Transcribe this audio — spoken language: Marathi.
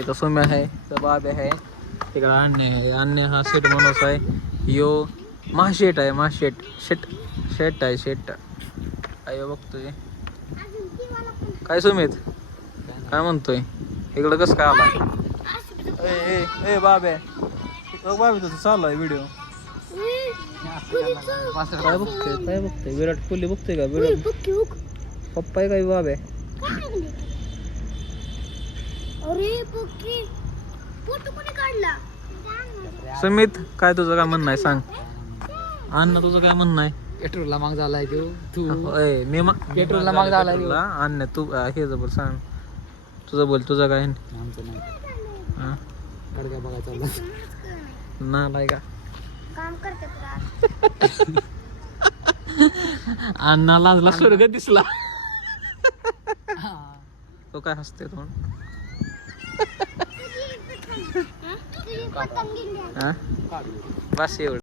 इथं सुम्या आहे, इथं बाबे आहे, तिकडं अन्य आहे. अन्य हा शेट माणूस आहे. यो महाशेट आहे, महाशेट शेट शेट आहे शेट. अयो बघतोय काय सुमित काय म्हणतोय इकडं कसं काय आला. ए बाबे बाबे तुझं चालू आहे व्हिडिओ. काय बघतोय विराट कोहली बघतोय का विराट पप्पा आहे काय बाबे. सुमित काय तुझं काय म्हणणं आहे सांग. अण्णा तुझं काय म्हणणं आहे. पेट्रोलला माग झालाय तू मी पेट्रोलला माग झालाय अण्णा तू हे जबर सांग तुझं बोल तुझं काय. आमचं नाही कडक्या बघा चालला नाही का काम करते अण्णा लाजला स्वर्ग दिसला. तो काय हसते तो बस एवढं.